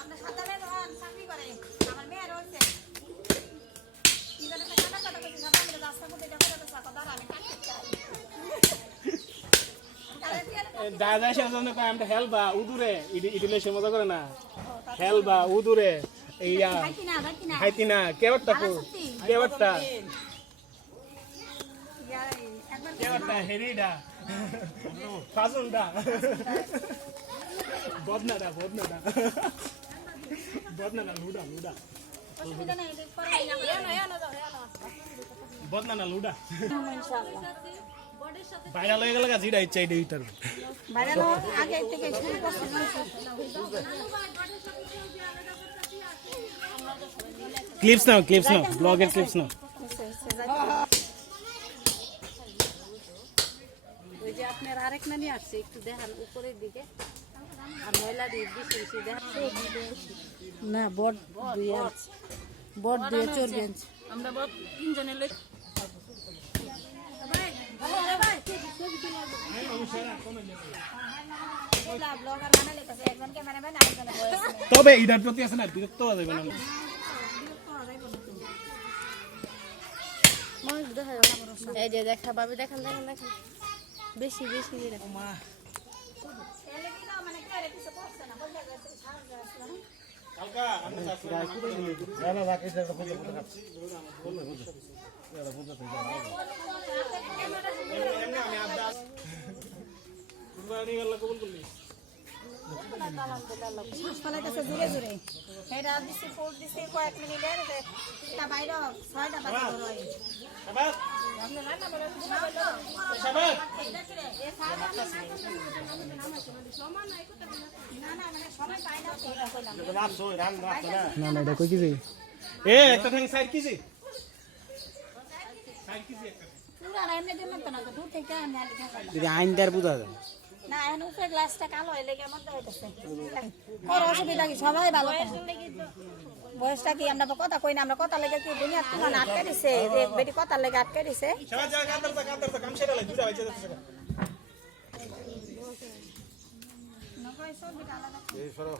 আমরা সাতারে চাকরি করে আমার মেয়ের হচ্ছে দাদা সামনে কয় আমরা হেলবা উদুরে ইডিলে সে মজা করে না হেলবা উদুরে এইয়া খাইতি না কেবটটা কেবটটা কেবটটা হেরিডা ফাজুনডা বদনাডা বদনাডা বদনাডা লুডা লুডা বদনাডা লুডা ভাইরাল হয়ে গেল জিডা ইচ্ছা এটা ইটার ভাইরাল আগে থেকে শুরু করছে ক্লিপস নাও ব্লগের ক্লিপস নাও ওই যে আপনার আরেক নানি আসছে একটু দেখান উপরের দিকে আর ময়লা দিয়ে বেশি দেখান না বট দুই আছে বট দিয়ে চর্বি আছে আমরা বট তিনজনে লই তবে ইদার প্রতি আছে না বিরক্ত হওয়া যাবে না এই যে দেখা ভাবি দেখান বেশি কয়েক মিনিটের বাইরে 6টা বাজে না না এটা কই কিজি এ একটা ঠ্যাং সাইড কিজি আইনদার বুঝা যায় না এখন উপরে গ্লাসটা কালো হইলে কেমন হইতেছে ওর অসুবিধা কি সবাই ভালো বয়সটা কি আমরা কথা কই না আমরা কথা লেগে কি দুনিয়া তোমার আটকে দিছে যে বেটি কথা লেগে আটকে দিছে কাম সেটা লাগে দুটা হইছে নকই সব বিটা আলাদা এই সরো